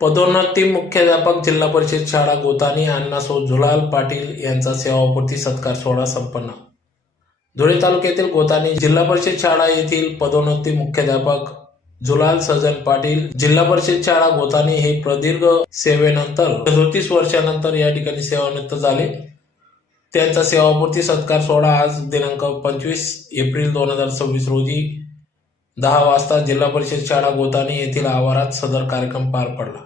पदोन्नती मुख्याध्यापक जिल्हा परिषद शाळा गोतानी अण्णासो झुलाल पाटील यांचा सेवापूर्ती सत्कार सोहळा संपन्न। धुळे तालुक्यातील गोतानी जिल्हा परिषद शाळा येथील पदोन्नती मुख्याध्यापक झुलाल सजन पाटील जिल्हा परिषद शाळा गोतानी हे प्रदीर्घ सेवेनंतर 34 वर्षानंतर या ठिकाणी सेवानिवृत्त झाले। त्यांचा सेवापूर्ती सत्कार सोहळा आज दिनांक 25 एप्रिल 2026 रोजी 10 वाजता जिल्हा परिषद शाळा गोतानी येथील आवारात सदर कार्यक्रम पार पडला।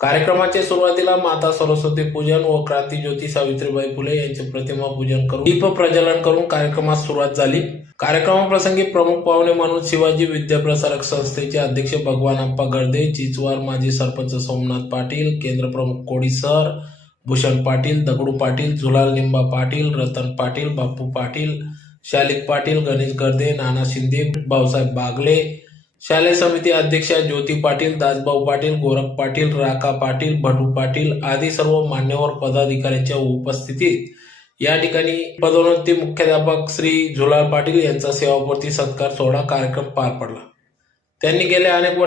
कार्यक्रमाच्या सुरुवातीला माता सरस्वती पूजन व क्रांतीज्योती सावित्रीबाई फुले यांचे प्रतिमा पूजन करून दीप प्रज्वलन करून कार्यक्रमास सुरुवात झाली। कार्यक्रमाप्रसंगी प्रमुख पाहुणे म्हणून शिवाजी विद्याप्रसारक संस्थेचे अध्यक्ष भगवानप्पा गर्दे, चिचवार माजी सरपंच सोमनाथ पाटील, केंद्र प्रमुख कोडी सर, भूषण पाटील, दगडू पाटील, झुलाल निंबा पाटील, रतन पाटील, बापू पाटील, शालिक पाटील, गणेश गर्दे, नाना शिंदे, भाऊसाहेब बागले, शालेय समिती अध्यक्षा ज्योती पाटील, दासभाऊ पाटील, गोरख पाटील, राका पाटील, भटू पाटील आदी सर्व मान्यवर पदाधिकाऱ्यांच्या उपस्थितीत या ठिकाणी पदोन्नती मुख्याध्यापक श्री झुलाल पाटील यांचा सेवापूर्ती सत्कार सोहळा कार्यक्रम पार पडला। त्यांनी गेल्या अनेक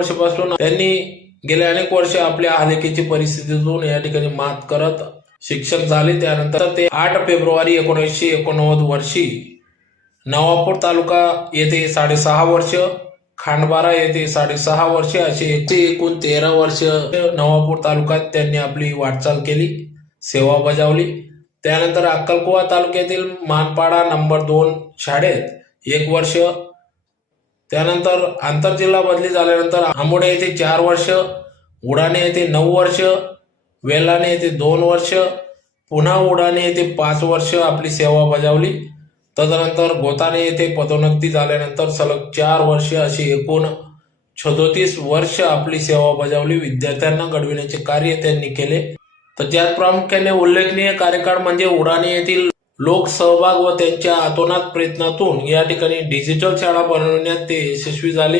वर्ष आपल्या आलेखीची परिस्थितीतून या ठिकाणी मात करत शिक्षक झाले। त्यानंतर ते 8 फेब्रुवारी 1989 वर्षी नवापूर तालुका येथे 6.5 वर्ष, खांडबारा येथे 6.5 वर्ष असे एकूण 13 वर्ष नवापूर तालुक्यात त्यांनी आपली वाटचाल केली, सेवा बजावली। त्यानंतर अक्कलकुवा तालुक्यातील मानपाडा नंबर 2 शाळेत 1 वर्ष, त्यानंतर आंतरजिल्हा बदली झाल्यानंतर आंबोडे येथे 4 वर्ष, उडाणे येथे 9 वर्ष, वेल्हाणे येथे 2 वर्ष, पुन्हा उडाणे येथे 5 वर्ष आपली सेवा बजावली। तदनंतर गोतानी येथे पदोन्नती झाल्यानंतर सलग 4 वर्ष अशी एकूण 37 वर्ष आपली सेवा बजावली। विद्यार्थ्यांना घडविण्याचे कार्य त्यांनी केले। तर त्यात प्रामुख्याने उल्लेखनीय कार्यकाळ म्हणजे उडाणे येथील लोकसहभाग व त्यांच्या अतोनात प्रयत्नातून या ठिकाणी डिजिटल शाळा बनवण्यात ते यशस्वी झाले।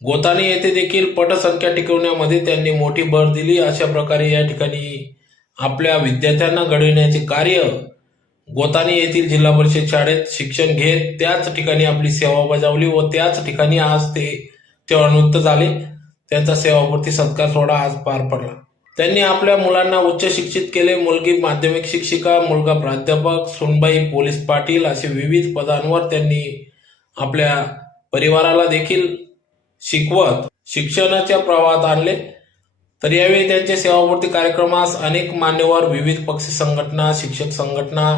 गोतानी येथे देखील पटसंख्या टिकवण्यामध्ये त्यांनी मोठी भर दिली। अशा प्रकारे या ठिकाणी आपल्या विद्यार्थ्यांना घडविण्याचे कार्य गोतानी येथील जिल्हा परिषद शाळेत शिक्षण घेत त्याच ठिकाणी आपली सेवा बजावली व त्याच ठिकाणी आज ते सेवानिवृत्त झाले। त्यांचा सेवापूर्ती सत्कार सोहळा आज पार पडला। त्यांनी आपल्या मुलांना उच्च शिक्षित केले। मुलगी माध्यमिक शिक्षिका, मुलगा प्राध्यापक, सुनबाई पोलीस पाटील असे विविध पदांवर त्यांनी आपल्या परिवाराला देखील शिकवत शिक्षणाच्या प्रवाहात आणले। तर यावेळी त्यांच्या सेवापूर्ती कार्यक्रमास अनेक मान्यवर, विविध पक्ष संघटना, शिक्षक संघटना,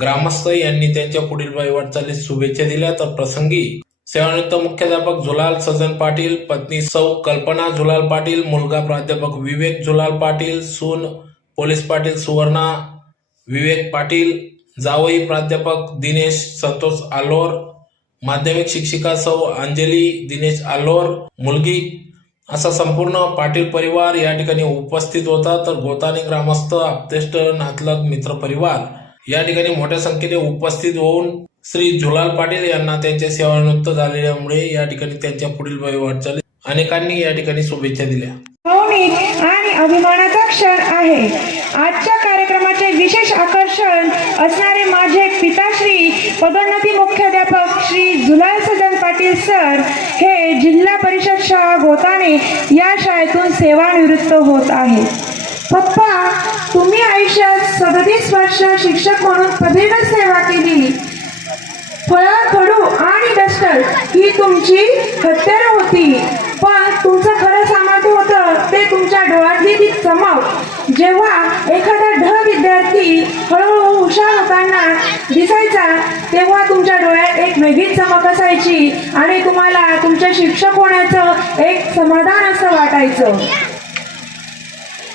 ग्रामस्थ यांनी त्यांच्या पुढील वाटचालीस शुभेच्छा दिल्या। तर प्रसंगी सेवानिवृत्त मुख्याध्यापक झुलाल सजन पाटील, पत्नी सौ कल्पना झुलाल पाटील, मुलगा प्राध्यापक विवेक झुलाल पाटील, सून पोलीस पाटील सुवर्णा विवेक पाटील, जावई प्राध्यापक दिनेश संतोष आलोर, माध्यमिक शिक्षिका सौ अंजली दिनेश आलोर, मुलगी असा संपूर्ण पाटील परिवार या ठिकाणी उपस्थित होता। तर गोतानी ग्रामस्थ, आप्तेष्ट, नातलग, मित्र परिवार या ठिकाणी मोठ्या संख्येने उपस्थित होऊन श्री झुलाल पाटील यांना त्यांच्या सेवानिवृत्त झालेल्यामुळे या ठिकाणी त्यांच्या पुढील वाटचाली अनेकांनी या ठिकाणी शुभेच्छा दिल्या। भावनिक आणि अभिमानाचा क्षण आहे। आजच्या कार्यक्रमाचे विशेष आकर्षण असणारे माझे पिताश्री पदोन्नती मुख्याध्यापक श्री झुलाल सजन पाटील सर हे जिल्हा परिषद शाळा गोतानी या शाळेतून सेवानिवृत्त होत आहे। पप्पा, तुम्ही आयुष्यात 37 वर्ष शिक्षक म्हणून प्रदीर्घ सेवा केली। फळं, खडू आणि डस्टर ही तुमची हत्यारं होती, पण तुमचं खरं सामर्थ्य होतं ते तुमच्या डोळ्यातली ती चमक। जेव्हा एखादा ढ विद्यार्थी हळूहळू हुशार होताना दिसायचा तेव्हा तुमच्या डोळ्यात एक वेगळीच चमक असायची आणि तुम्हाला तुमचे शिक्षक होण्याचं एक समाधान असं वाटायचं।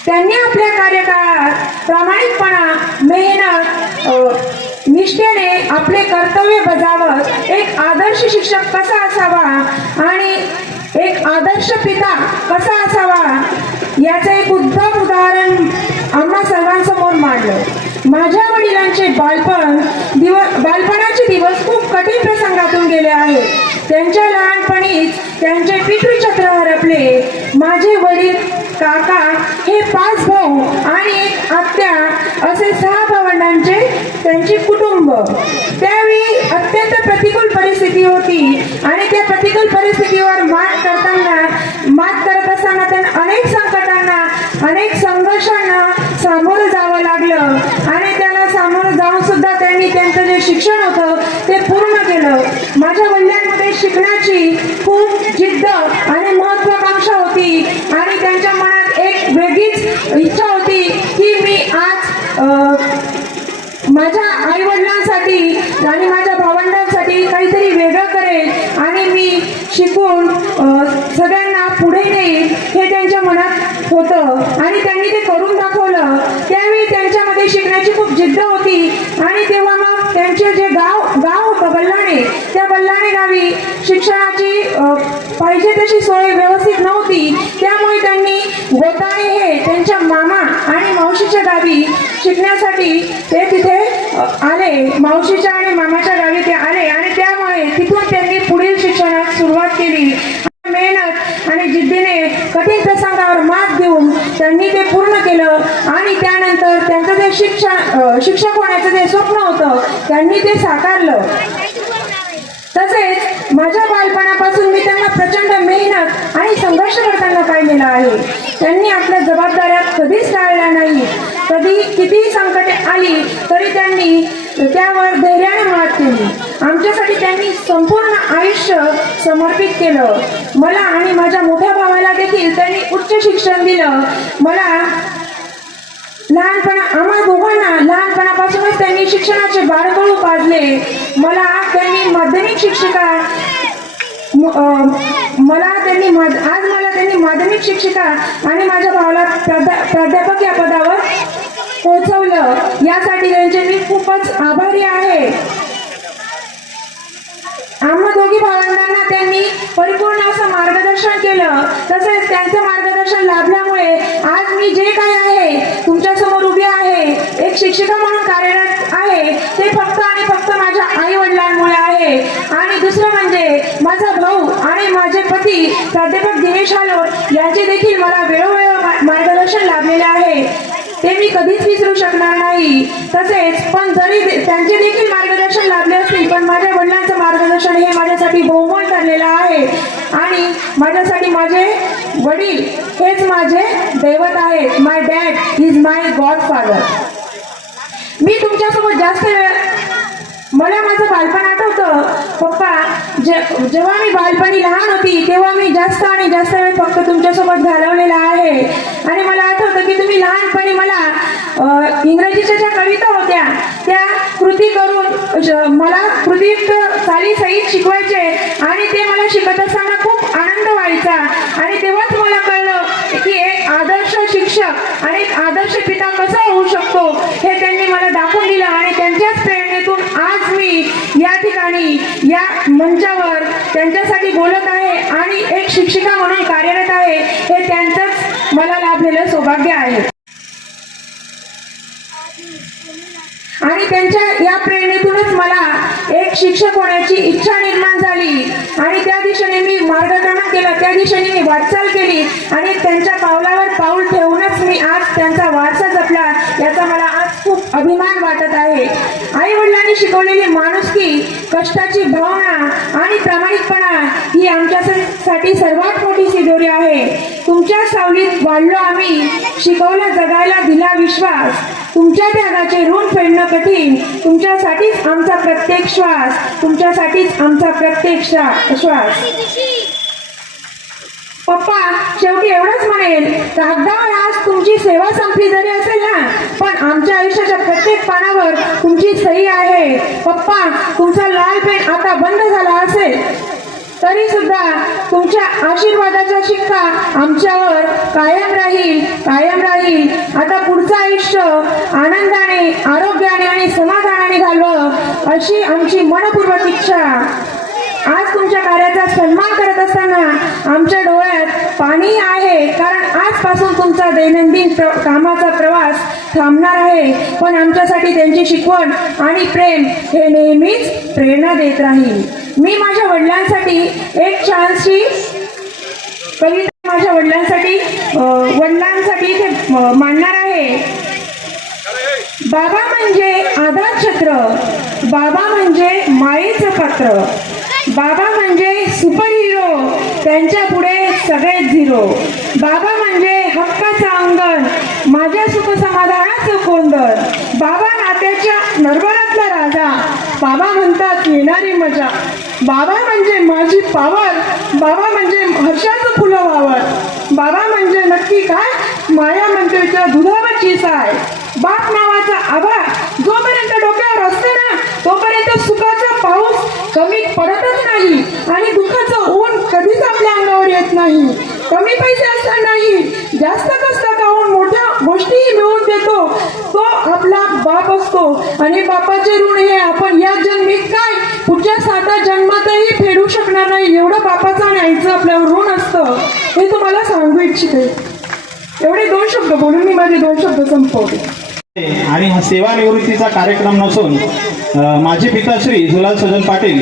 त्यांनी आपल्या कार्यकाळात प्रामाणिकपणा, मेहनत, निष्ठेने आपले कर्तव्य बजावत एक आदर्श शिक्षक कसा असावा आणि एक आदर्श पिता कसा असावा याचे एक उत्तम उदाहरण आम्हा सर्वांसमोर मांडलं। माझ्या वडिलांचे बालपणाचे दिवस खूप कठीण प्रसंगातून गेले आहेत। त्यांच्या लहानपणीच त्यांचे पितृछत्र हरपले। माझे वडील, काका हे 5 भाऊ आणि एक आत्या असे 6 भावंडांचे त्यांचे कुटुंब। त्यावेळी अत्यंत प्रतिकूल परिस्थिती होती आणि त्या प्रतिकूल परिस्थितीवर मात करत असताना त्यांना अनेक संकट शिकण्याची खूप जिद्द आणि महत्वाकांक्षा होती आणि त्यांच्या मनात एक वेगळीच इच्छा होती की मी आज माझ्या आई वडिलांसाठी आणि माझ्या भावंडांसाठी काहीतरी वेगळं करेल आणि मी शिकून सगळ्यांना पुढे नेईल हे त्यांच्या मनात होतं आणि त्यांनी ते करून दाखवलं. त्यावेळी त्यांच्यामध्ये शिकण्याची खूप जिद्द होती आणि तेव्हा मग त्यांचे जे गाव होतं बल्लाणे, त्या बल्लाणे गावी शिक्षणाची पाहिजे तशी सोय व्यवस्थित नव्हती. त्यामुळे त्यांनी गोताणे हे त्यांच्या मामा आणि मावशीच्या गावी शिकण्यासाठी ते तिथे आले. मावशीच्या आणि मामाच्या गावी ते आले आणि त्यामुळे तिथून त्यांनी पुढील शिक्षणास सुरुवात केली. मेहनत आणि जिद्दीने कठीण प्रसंगावर मात देऊन त्यांनी ते पूर्ण केलं आणि त्यानंतर त्यांचं जे शिक्षक होण्याचं जे स्वप्न होतं त्यांनी ते साकारलं. तसेच माझ्या बालपणापासून मी त्यांना प्रचंड मेहनत आणि संघर्ष करताना पाहिलेला आहे. त्यांनी आपल्या जबाबदाऱ्या कधीच टाळल्या नाही. कधी कितीही संकटे आली तरी त्यांनी त्यावर धैर्याने मात केली. आमच्यासाठी त्यांनी संपूर्ण आयुष्य समर्पित केलं. मला आणि माझ्या मोठ्या भावाला देखील त्यांनी उच्च शिक्षण दिलं. आम्हा दोघांना लहानपणापासूनच त्यांनी शिक्षणाचे बारकाऊ पाजले. आज त्यांनी माध्यमिक शिक्षिका आणि माझ्या भावाला प्राध्यापक या पदावर पोहोचवलं. यासाठी त्यांचे मी खूपच आभारी आहे. आम्हा दोघी भावंडांना त्यांनी परिपूर्ण असं मार्गदर्शन केलं. तसेच त्यांचं मार्गदर्शन लाभल्यामुळे आज मी जे काही आहे तुमच्या समोर उभी आहे, एक शिक्षिका म्हणून कार्यरत आहे, ते फक्त आणि फक्त माझ्या आई वडिलांमुळे आहे. आणि दुसरं म्हणजे माझा भाऊ आणि माझे पती प्राध्यापक दिनेश हालोर यांचे देखील मला वेळोवेळी मार्गदर्शन लाभलेले आहे. ते मी कधीच विसरू शकणार नाही. तसेच पण जरी त्यांचे देखील मार्गदर्शन लाभले असतील पण माझ्या वडिलांचं मार्गदर्शन हे माझ्यासाठी बहुमोल ठरलेलं आहे आणि माझ्यासाठी माझे वडील हेच माझे दैवत आहेत. माय डॅड इज माय गॉडफादर. मी तुमच्यासोबत जास्त वेळ मला माझं बालपण आठवतं. पप्पा जेव्हा मी बालपणी लहान होती तेव्हा मी जास्त आणि जास्त वेळ फक्त तुमच्यासोबत घालवलेला आहे. आणि मला आठवतं की तुम्ही लहानपणी मला इंग्रजीच्या ज्या कविता होत्या त्या कृती करून मला कृतीत चालीसहित शिकवायचे आणि ते मला शिकत असताना खूप आनंद व्हायचा. आणि तेव्हाच मला कळलं की एक आदर्श शिक्षक आणि एक आदर्श पिता कसा होऊ शकतो हे त्यांनी मला दाखवून दिलं. आणि त्यांच्याच प्रेरणेतून आज मी या ठिकाणी या मंचावर त्यांच्यासाठी बोलत आहे आणि एक शिक्षिका म्हणून कार्यरत आहे. हे त्यांचंच मला लाभलेलं सौभाग्य आहे. आणि त्यांच्या या प्रेरणेतूनच मला एक शिक्षक होण्याची इच्छा निर्माण झाली आणि त्या दिशेने मी मार्गक्रमण केलं, त्या दिशेने मी वाटचाल केली आणि त्यांच्या पावलावर पाऊल ठेवूनच मी आज त्यांचा वारसा जपला. याचा मला आज खूप अभिमान वाटत आहे. आई वडिलांनी शिकवलेली माणुसकी, कष्टाची भावना आणि प्रामाणिकपणा ही आमच्यासाठी सर्वात मोठी सिडोरी आहे. तुमच्या सावलीत वाढलो आम्ही, शिकवलं जगायला दिला विश्वास. तुमच्या त्यागाचे ऋण फेडणं कठीण, तुमच्यासाठीच आमचा प्रत्येक श्वास, तुमच्यासाठीच आमचा प्रत्येक श्वास. पप्पा शेवटी एवढंच म्हणेल, कागदावर आज तुमची सेवा संपली जरी असेल ना, पण आमच्या आयुष्याच्या प्रत्येक पानावर तुमची सही आहे. पप्पा तुमचा लाल पेन आता बंद झाला असेल तरी सुद्धा तुमच्या आशीर्वादाचा शिक्का आमच्यावर कायम राहील, कायम राहील. आता पुढचं आयुष्य आनंदाने, आरोग्याने आणि समाधानाने घालवं अशी आमची मनपूर्वक इच्छा. आज तुमच्या कार्याचा सन्मान करत असताना आमच्या डोळ्यात पाणी आहे, कारण आजपासून तुमचा दैनंदिन कामाचा प्रवास थांबणार आहे. पण आमच्यासाठी त्यांची शिकवण आणि प्रेम हे नेहमीच प्रेरणा देत राहील. मी माझ्या वडिलांसाठी एक छानशी कविता माझ्या वडिलांसाठी इथे मांडणार आहे. बाबा म्हणजे आधारछत्र, बाबा म्हणजे मायेचं पात्र, बाबा म्हणजे सुपर हिरो, त्यांच्या पुढे सगळे झिरो. बाबा म्हणजे हक्काचं अंगण, माझ्या सुख समाधानाचं कोंदण. बाबा नात्याच्या नरबरातला राजा, बाबा म्हणतात येणारी मजा. बाबा म्हणजे माझी पावर, बाबा म्हणजे हर्षाचं फुलं वावर, बाबा म्हणजे नक्की काय, माया म्हणते त्या दुधावरची साय. बाप नावाचा आभार जोपर्यंत डोक्यावर असते ना तोपर्यंत सुखाचा पाऊस कमी पडतच नाही आणि दुःखाचं ऊन कधीच आपल्या अंगावर येत नाही. कमी पैसे असतानाही जास्त कष्ट करून मोठ्या गोष्टीही मिळवून देतो तो आपला बाप असतो. आणि बापाचे ऋण हे आपण या जन्मी काय पुढच्या 7 जन्मातही फेडू शकणार नाही, एवढं बापाचं आणि आईचं आपल्यावर ऋण असतं. हे तुम्हाला सांगू इच्छिते. एवढे 2 शब्द बोलून मी माझे 2 शब्द संपवले. आणि हा सेवानिवृत्तीचा कार्यक्रम नसून माझे पिताश्री झुलाल सजन पाटील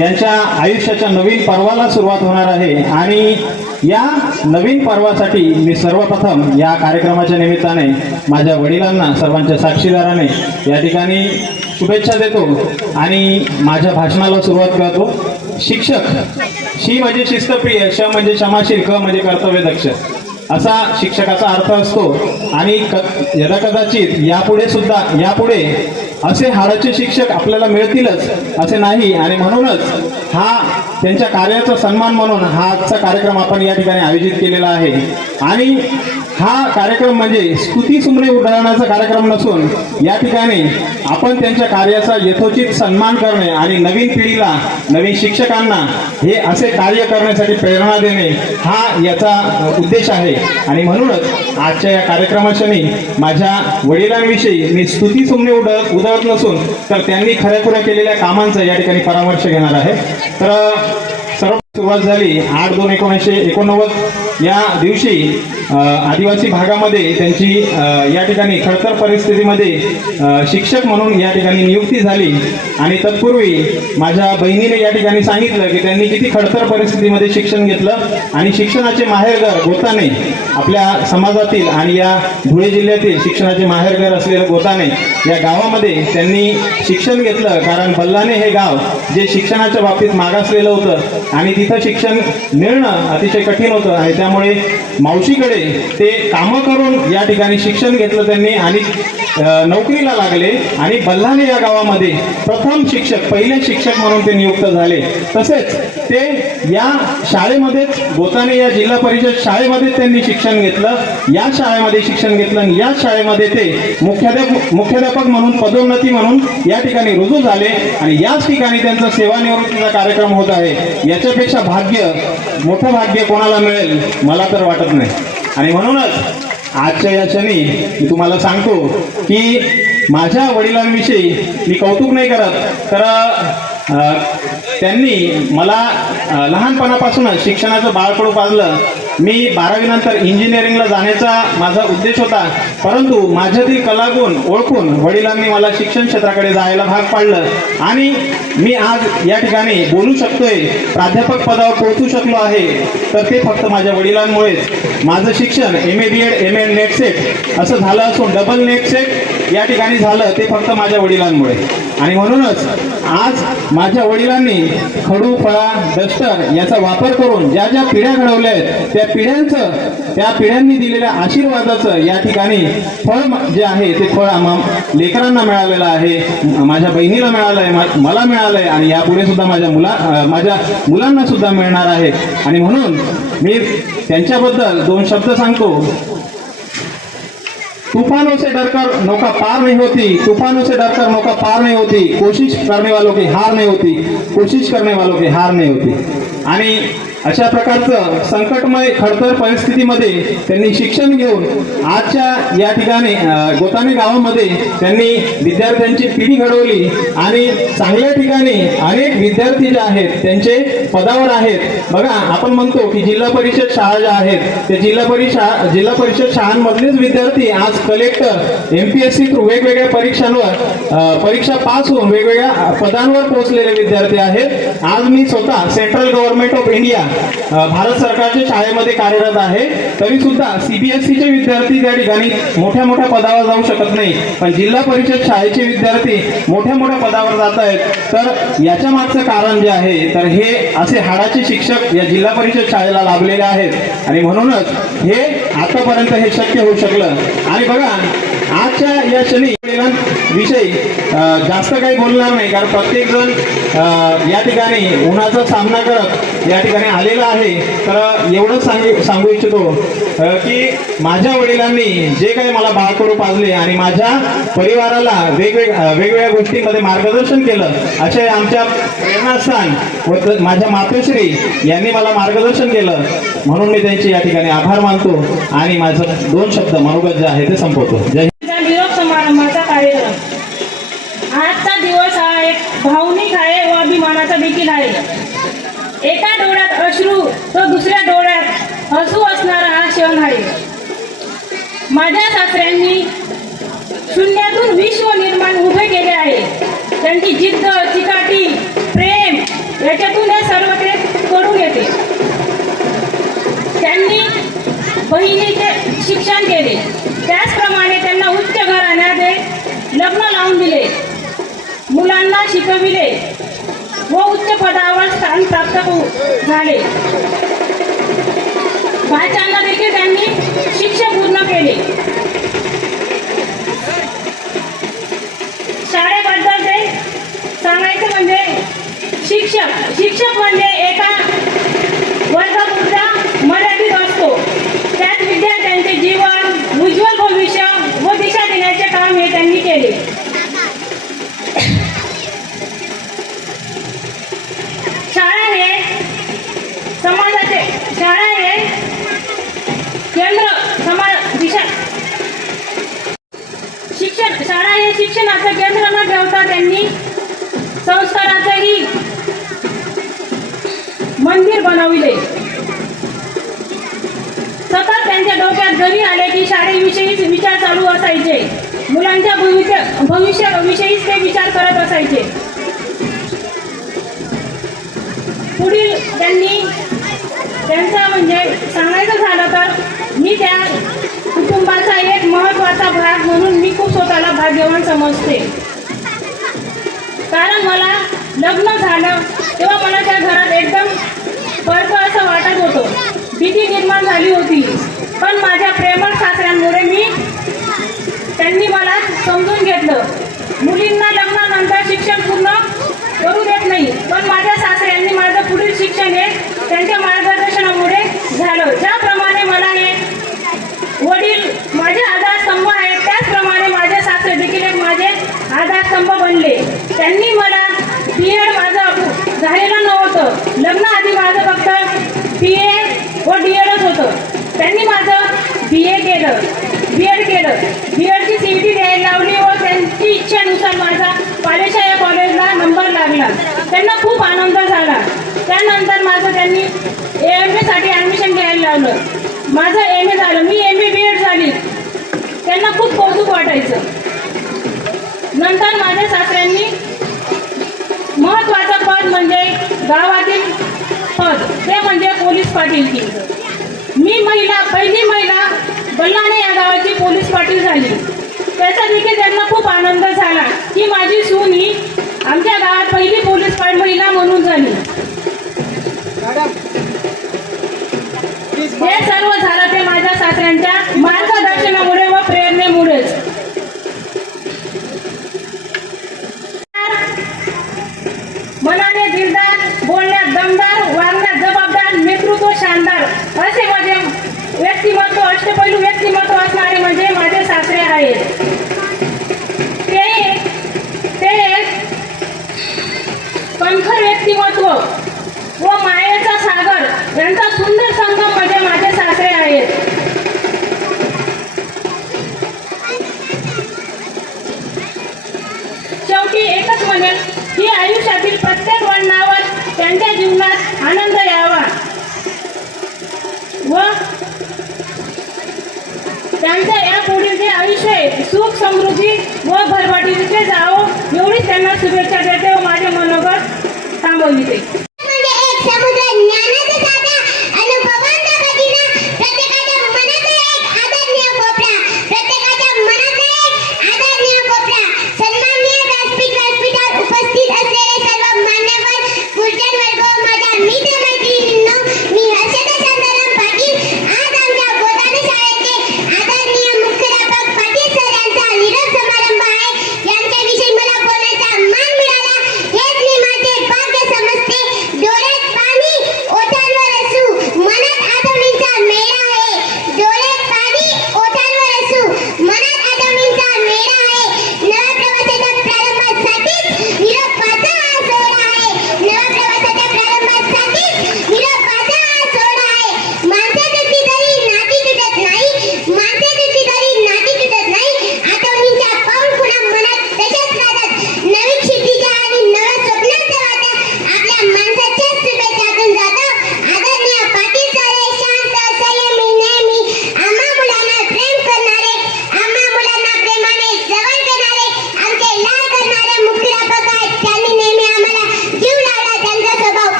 यांच्या आयुष्याच्या नवीन पर्वाला सुरुवात होणार आहे. आणि या नवीन पर्वासाठी मी सर्वप्रथम या कार्यक्रमाच्या निमित्ताने माझ्या वडिलांना सर्वांच्या साक्षीदाराने या ठिकाणी शुभेच्छा देतो आणि माझ्या भाषणाला सुरुवात करतो. शिक्षक, शी म्हणजे शिस्तप्रिय, श म्हणजे क्षमाशील, क म्हणजे कर्तव्यदक्ष असा शिक्षकाचा अर्थ असतो. आणि यदाकदाचित यापुढे असे हाडाचे शिक्षक आपल्याला मिळतीलच असे नाही. आणि म्हणूनच हा त्यांच्या कार्याचा सन्मान म्हणून हा आजचा कार्यक्रम आपण या ठिकाणी आयोजित केलेला आहे. आणि हा कार्यक्रम म्हणजे स्तुती सुमने उधळण्याचा कार्यक्रम नसून या ठिकाणी आपण त्यांच्या कार्याचा यथोचित सन्मान करणे आणि नवीन पिढीला, नवीन शिक्षकांना हे असे कार्य करण्यासाठी प्रेरणा देणे हा याचा उद्देश आहे. आणि म्हणूनच आजच्या या कार्यक्रमाशी माझ्या वडिलांविषयी मी स्तुती सुमने उधळत नसून तर त्यांनी खऱ्याखुऱ्या केलेल्या कामांचा या ठिकाणी परामर्श घेणार आहे. तर सर्व सुरुवात झाली 8/2/1989 या दिवशी आदिवासी भागामध्ये त्यांची या ठिकाणी खडतर परिस्थितीमध्ये शिक्षक म्हणून या ठिकाणी नियुक्ती झाली. आणि तत्पूर्वी माझ्या बहिणीने या ठिकाणी सांगितलं की त्यांनी किती खडतर परिस्थितीमध्ये शिक्षण घेतलं आणि शिक्षणाचे माहेरघर गोताणे आपल्या समाजातील आणि या धुळे जिल्ह्यातील शिक्षणाचे माहेरघर असलेलं गोताणे या गावामध्ये त्यांनी शिक्षण घेतलं. कारण बल्लाणे हे गाव जे शिक्षणाच्या बाबतीत मागासलेलं होतं आणि तिथं शिक्षण मिळणं अतिशय कठीण होतं. आणि त्यामुळे मावशीकडे ते कामं करून या ठिकाणी शिक्षण घेतलं त्यांनी आणि नोकरीला लागले. आणि बल्लाणे या गावामध्ये प्रथम शिक्षक, पहिले शिक्षक म्हणून ते नियुक्त झाले. तसेच ते या शाळेमध्येच गोताणे या जिल्हा परिषद शाळेमध्ये त्यांनी शिक्षण घेतलं. या शाळेमध्ये शिक्षण घेतलं आणि या शाळेमध्ये ते मुख्याध्यापक म्हणून पदोन्नती म्हणून या ठिकाणी रुजू झाले. आणि याच ठिकाणी त्यांचा सेवानिवृत्तीचा कार्यक्रम होत आहे. याच्यापेक्षा मोठं भाग्य कोणाला मिळेल मला तर वाटत नाही. आणि म्हणूनच आजच्या या क्षणी मी तुम्हाला सांगतो की माझ्या वडिलांविषयी मी कौतुक नाही करत तर त्यांनी मला लहानपणापासूनच शिक्षणाचं बाळकडू पाजलं. मी 12वी नंतर इंजिनिअरिंगला जाण्याचा माझा उद्देश होता, परंतु माझ्यातील कलागुण ओळखून वडिलांनी मला शिक्षण क्षेत्राकडे जायला भाग पाडलं आणि मी आज या ठिकाणी बोलू शकतोय, प्राध्यापक पदावर पोहोचू शकलो आहे तर ते फक्त माझ्या वडिलांमुळेच. माझं शिक्षण MA BEd MA net set असं झालं असून डबल नेट सेट या ठिकाणी झालं ते फक्त माझ्या वडिलांमुळे. आणि म्हणूनच आज माझ्या वडिलांनी खडू, फळा, डस्टर याचा वापर करून ज्या ज्या पिढ्या घडवल्या आहेत त्या पिढ्यांनी दिलेल्या आशीर्वादाचं या ठिकाणी फळ जे आहे ते फळ लेकरांना मिळालेलं आहे, माझ्या बहिणीला मिळालं आहे, मला मिळालं आहे आणि यापुढे सुद्धा माझ्या मुलांना सुद्धा मिळणार आहे. आणि म्हणून मी त्यांच्याबद्दल 2 शब्द सांगतो. तूफानों से डरकर नौका पार नहीं होती, तूफानों से डरकर नौका पार नहीं होती, कोशिश करने वालों की हार नहीं होती, कोशिश करने वालों की हार नहीं होती. आणि अशा प्रकारचं संकटमय खडतर परिस्थितीमध्ये त्यांनी शिक्षण घेऊन आजच्या या ठिकाणी गोताणे गावामध्ये त्यांनी विद्यार्थ्यांची पिढी घडवली आणि चांगल्या ठिकाणी अनेक विद्यार्थी जे आहेत त्यांचे पदावर आहेत. बघा, आपण म्हणतो की जिल्हा परिषद शाळा ज्या आहेत ते जिल्हा परिषद शाळांमधलेच विद्यार्थी आज कलेक्टर, MPSC थ्रू वेगवेगळ्या परीक्षा पास होऊन वेगवेगळ्या पदांवर पोहोचलेले विद्यार्थी आहेत. आज मी स्वतः central government of India Bharat सरकारच्या शाळेमध्ये कार्यरत आहे, तरी सुद्धा सीबीएसईचे विद्यार्थी त्या ठिकाणी मोठ्या मोठ्या पदावर जाऊ शकत नाही, पण जिल्हा परिषद शाळेचे विद्यार्थी मोठ्या मोठ्या पदावर जात आहेत. तर याच्या मागचं कारण जे आहे, तर हे असे हाडाचे शिक्षक या जिल्हा परिषद शाळेला लाभलेले आहेत आणि म्हणूनच हे आतापर्यंत हे शक्य होऊ शकलं. आणि बघा, आजच्या या क्षणी विषयी जास्त काही बोलणार नाही, कारण प्रत्येक जण या ठिकाणी उन्हाचा सामना करत या ठिकाणी आलेला आहे. तर एवढंच सांगू इच्छितो की माझ्या वडिलांनी जे काही मला बाळकडू पाजले आणि माझ्या परिवाराला वेगवेगळ्या गोष्टींमध्ये मार्गदर्शन केलं, असे आमच्या प्रेरणास्थान व माझ्या मातोश्री यांनी मला मार्गदर्शन केलं, म्हणून मी त्यांचे या ठिकाणी आभार मानतो आणि माझं 2 शब्द मनोगत जे आहे ते संपवतो. जय निरोप समारंभाचा कार्यक्रम. आजचा दिवस हा एक भावनिक आहे व अभिमानाचा देखील आहे. एका डोळ्यात अश्रू तर दुसऱ्या डोळ्यात हसू असणारा हा क्षण आहे. माझ्या सासऱ्यांनी शून्यातून विश्व निर्माण उभे केले आहे. त्यांची जिद्द, चिकाटी, प्रेम याच्यातून हे सर्व ते करून येते. त्यांनी बहिणीचे शिक्षण केले, त्याचप्रमाणे त्यांना उच्च घराण्याचे लग्न लावून दिले, मुलांना शिकविले व उच्च पदावर स्थान प्राप्त झाले. भाच्यांना देखील त्यांनी शिक्षण पूर्ण केले. शाळेबद्दल ते सांगायचं म्हणजे शिक्षक म्हणजे एका वर्गापुरता मर्यादित असतो. त्यात विद्यार्थ्यांचे जीवन, उज्ज्वल भविष्य व दिशा देण्याचे काम हे त्यांनी केले. शाळा हे केंद्र शाळा हे शिक्षणाचं केंद्र न ठेवता त्यांनी संस्काराचंही मंदिर बनविले. सतत त्यांच्या डोक्यात घरी आले की शाळेविषयीच विचार चालू असायचे. मुलांच्या भविष्याविषयीच ते विचार करत असायचे. पुढील त्यांचा म्हणजे सांगायचं झालं तर मी त्या कुटुंबाचा एक महत्त्वाचा भाग म्हणून मी खूप स्वतःला भाग्यवान समजते. कारण मला लग्न झालं तेव्हा मला त्या घरात एकदम परक असं वाटत होतं. भीती निर्माण झाली होती, पण माझ्या प्रेमळ सासऱ्यांमुळे त्यांनी मला समजून घेतलं. मुलींना लग्नानंतर शिक्षण पूर्ण करू देत नाही, पण माझ्या सासऱ्यांनी माझं पुढील शिक्षण हे त्यांच्या मार्गदर्शनामुळे झालं. ज्याप्रमाणे मला हे वडील माझे आधारस्तंभ आहेत, त्याचप्रमाणे माझे सासरे देखील एक माझे आधारस्तंभ बनले. त्यांनी मला BEd माझं झालेलं नव्हतं. लग्नाआधी माझं फक्त BA व DEdच होतं. त्यांनी माझं BA केलं, BEd केलं. BEdची CET द्यायला लावली व त्यांची इच्छेनुसार माझा पालेशा या कॉलेजला नंबर लागला. त्यांना खूप आनंद झाला. त्यानंतर माझं त्यांनी MA साठी ॲडमिशन घ्यायला लावलं. माझं MA झालं. मी MA BEd झाली. त्यांना खूप कौतुक वाटायचं. नंतर माझ्या सासऱ्यांनी महत्त्वाचं पद म्हणजे गावातील पद, ते म्हणजे पोलीस पाटीलकी. मी पहिली महिला बल्लाणे या गावाची पोलीस पाटील झाली. त्याचा देखील त्यांना खूप आनंद झाला की माझी सून ही आमच्या गावात पहिली पोलीस महिला म्हणून झाली. हे सर्व झालं ते माझ्या सासऱ्यांच्या मार्गदर्शनामुळे व प्रेरणेमुळेच. मनाने दिलदार, बोलण्यात दमदार, वागण्यात जबाबदार, नेतृत्व शानदार असे माझे व्यक्तिमत्व, अष्टपैलू व्यक्तिमत्व असणारे म्हणजे माझे सासरे आहेत. ते कणखर व्यक्तिमत्व व मायेचा सागर यांचा सुंदर संगम म्हणजे माझे सासरे आहेत. शेवटी एकच म्हणेल की आयुष्यातील प्रत्येक वळणावर त्यांच्या जीवनात आनंद यावा व त्यांच्या या पुढील जे आयुष्य आहे सुख, समृद्धी व भरभराटीचे जावं एवढीच त्यांना शुभेच्छा देते व माझे मनोगत थांबवली. म्हणजे एक समुद्र ज्ञानाचा सागर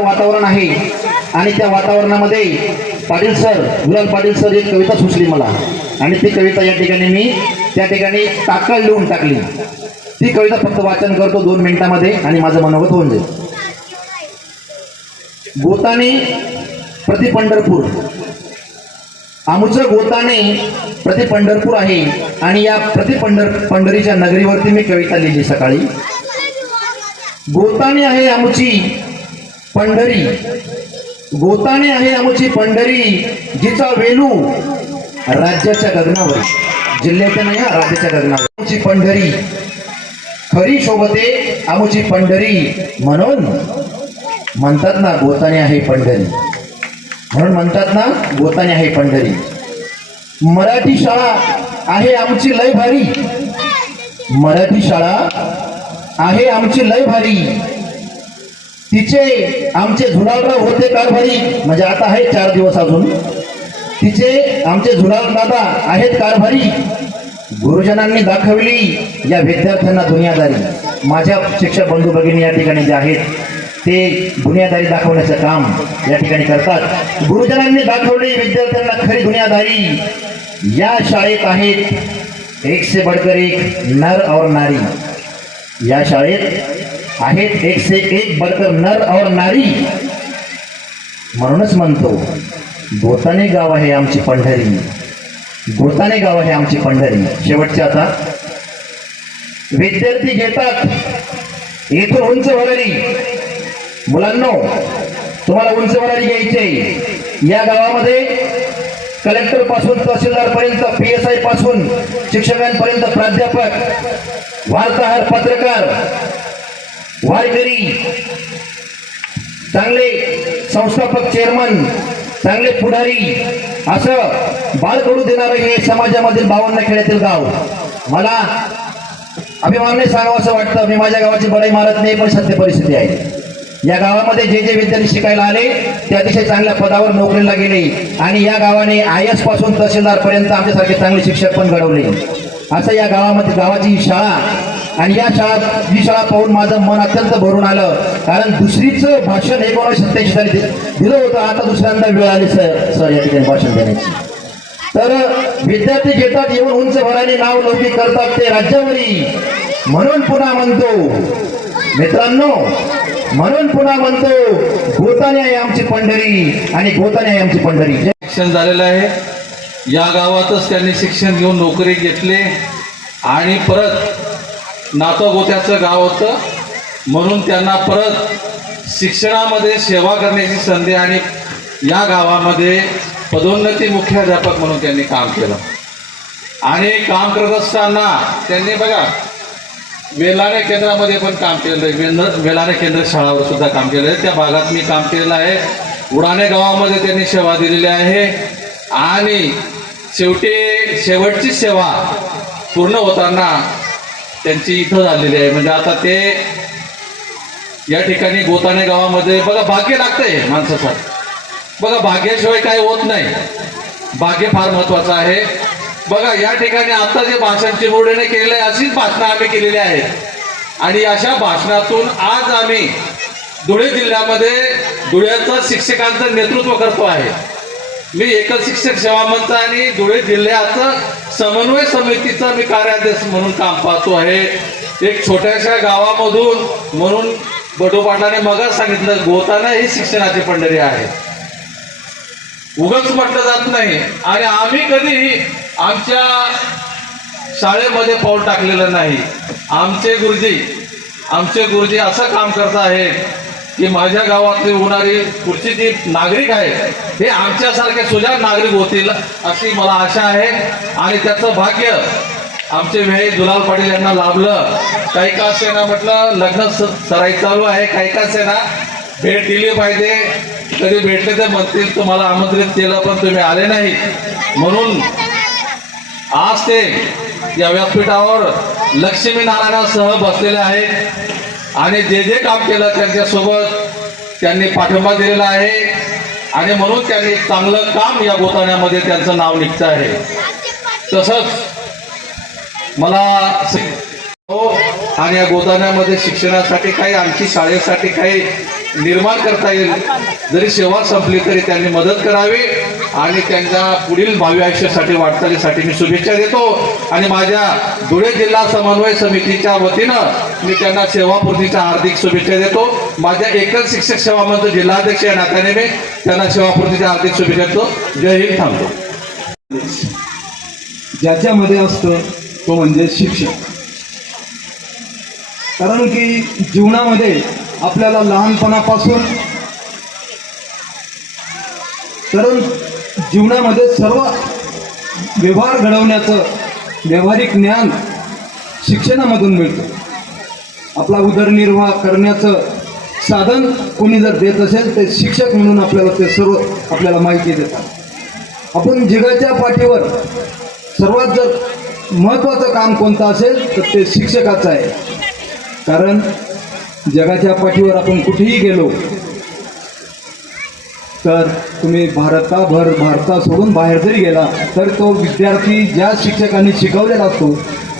असं वातावरण आहे आणि त्या वातावरणामध्ये पाटील सर, गुलाल पाटील सर एक कविता सुचली मला आणि ती कविता या ठिकाणी मी त्या ठिकाणी तात्काळ लिहून टाकली. ती कविता फक्त वाचन करतो 2 मिनिटांमध्ये आणि माझं मनोगत होऊन जाईल. गोताने प्रति पंढरपूर. आमचं गोताने प्रति पंढरपूर आहे आणि या प्रति पंढरीच्या नगरीवरती मी कविता लिहिली सकाळी. गोताने आहे आमची पंढरी, गोताने आहे आमची पंढरी, जिचा वेलू राज्याच्या गगनावर, जिल्ह्याच्या नाही राज्याच्या गगनावर. आमची पंढरी खरी शोभते आमची पंढरी, म्हणून म्हणतात ना गोताने आहे पंढरी, म्हणून म्हणतात ना गोताने आहे पंढरी. मराठी शाळा आहे आमची लय भारी, मराठी शाळा आहे आमची लय भारी, तिचे आमचे झुलालराव होते कारभारी. म्हणजे आता आहे 4 दिवस अजून. तिचे आमचे झुलाल दादा आहेत कारभारी. गुरुजनांनी दाखवली या विद्यार्थ्यांना दुनियादारी. माझ्या शिक्षक बंधू भगिनी या ठिकाणी जे आहेत ते दुनियादारी दाखवण्याचं काम या ठिकाणी करतात. गुरुजनांनी दाखवली विद्यार्थ्यांना खरी दुनियादारी. या शाळेत आहेत 1 से बढ़कर 1 नर और नारी. या शाळेत आहेत 1 से 1 बढ़कर नर और नारी. म्हणूनच म्हणतो गोताने गाव आहे आमची पंढरी, गोताने गाव आहे आमची पंढरी. शेवटचे आता विद्यार्थी घेतात येथून उंच भरारी. मुलांनो, तुम्हाला उंच भरारी घ्यायचे. या गावामध्ये कलेक्टर पासून तहसीलदार पर्यंत, PSI पासून शिक्षकांपर्यंत, प्राध्यापक, वार्ताहर, पत्रकार, वारकरी, चांगले संस्थापक, चेअरमन, चांगले पुढारी, असं बाळकडू देणारं हे समाजामधील 52 खेड्यातील गाव. मला अभिमानाने सांगावं असं वाटतं. मी माझ्या गावाची बडाई मारत नाही, पण सत्य परिस्थिती आहे. या गावामध्ये जे जे विद्यार्थी शिकायला आले ते अतिशय चांगल्या पदावर नोकरीला गेले आणि या गावाने IAS पासून तहसीलदार पर्यंत आमच्यासारखे चांगले शिक्षक पण घडवले. असं या गावामध्ये गावाची ही शाळा आणि ही शाळा पाहून माझं मन अत्यंत भरून आलं. कारण दुसरीचं भाषण 1987 साली दिलं होतं. आता दुसऱ्यांदा वेळ आली सर या ठिकाणी भाषण देण्याची. तर विद्यार्थी घेतात येऊन उंच भराने नाव लौकिक करतात ते राज्यावरी. म्हणून पुन्हा म्हणतो मित्रांनो, म्हणून पुन्हा म्हणतो गोताने आहे आमची पंढरी आणि गोताने आहे आमची पंढरी. शिक्षण झालेलं आहे. या गावातच त्यांनी शिक्षण घेऊन नोकरी घेतली आणि परत नातोगोत्याचं गाव होतं म्हणून त्यांना परत शिक्षणामध्ये सेवा करण्याची संधी आणि या गावामध्ये पदोन्नती मुख्याध्यापक म्हणून त्यांनी काम केलं. आणि काम करत असताना त्यांनी बघा वेलाणे केंद्रामध्ये पण काम केलेलं आहे. वेलाणे केंद्र शाळावर सुद्धा काम केलं आहे. त्या भागात मी काम केलेलं आहे. उडाणे गावामध्ये त्यांनी सेवा दिलेली आहे आणि शेवटची सेवा पूर्ण होताना त्यांची इथं झालेली आहे. म्हणजे आता ते या ठिकाणी गोताने गावामध्ये बघा भाग्य लागतंय माणसासाठी. बघा भाग्याशिवाय काही होत नाही. भाग्य फार महत्वाचं आहे. बघा या ठिकाणी आता जे भाषण चिमुरडेने केलेलं आहे अशीच भाषणं आम्ही केलेली आहेत आणि अशा भाषणातून आज आम्ही धुळे जिल्ह्यामध्ये धुळ्याचं शिक्षकांचं नेतृत्व करतो आहे. मी एकल शिक्षक सेवा मंच आणि धुळे जिल्ह्याचं समन्वय समितीचं मी कार्याध्यक्ष म्हणून काम पाहतो आहे. एक छोट्याशा गावामधून म्हणून बडू पाटलाने मगच सांगितलं गोताना ही शिक्षणाची पंढरी आहे. उगाच म्हटलं जात नाही आणि आम्ही कधी आमच्या शाळेमध्ये पाऊल टाकलेलं नाही. आमचे गुरुजी असं काम करत आहेत की माझ्या गावातली होणारी पुढची जी नागरिक आहेत हे आमच्यासारखे सुजाण नागरिक होतील अशी मला आशा आहे आणि त्याचं भाग्य आमचे वेळे जुलाल पाटील यांना लाभलं. काही का असेना म्हटलं लग्न सराई चालू आहे, काही का असेना भेट दिली पाहिजे. कधी भेटले तर म्हणतील तुम्हाला आमंत्रित केलं पण तुम्ही आले नाही. म्हणून आज ते या व्यासपीठावर लक्ष्मीनारायणासह बसलेले आहेत आणि जे जे काम केलं त्यांच्यासोबत त्यांनी पाठिंबा दिलेला आहे आणि म्हणून त्यांनी चांगलं काम या गोताण्यामध्ये त्यांचं नाव निघतं आहे. तसंच मला आणि या गोताण्यामध्ये शिक्षणासाठी काही आणखी शाळेसाठी काही निर्माण करता येईल. जरी सेवा संपली तरी त्यांनी मदत करावी आणि त्यांच्या पुढील भावी आयुष्यासाठी वाटचालीसाठी मी शुभेच्छा देतो. आणि माझ्या धुळे जिल्हा समन्वय समितीच्या वतीनं मी त्यांना सेवापूर्तीच्या हार्दिक शुभेच्छा देतो. माझ्या एकल शिक्षक सेवा मंच जिल्हाध्यक्ष या नात्याने मी त्यांना सेवापूर्तीच्या हार्दिक शुभेच्छा देतो. जय हिंद. थांबतो. ज्याच्यामध्ये असतं तो म्हणजे शिक्षक. कारण की जीवनामध्ये आपल्याला लहानपणापासून तरुण जीवनामध्ये सर्व व्यवहार घडवण्याचं व्यावहारिक ज्ञान शिक्षणामधून मिळतं. आपला उदरनिर्वाह करण्याचं साधन कोणी जर देत असेल ते शिक्षक म्हणून आपल्याला ते सर्व आपल्याला माहिती देतात. आपण जगाच्या पाठीवर सर्वात जर महत्त्वाचं काम कोणतं असेल तर ते शिक्षकाचं आहे. कारण जगाच्या पाठीवर आपण कुठेही गेलो तर तुम्ही भारता सोडून बाहेर जरी गेला तर तो विद्यार्थी ज्या शिक्षकांनी शिकवलेला असतो,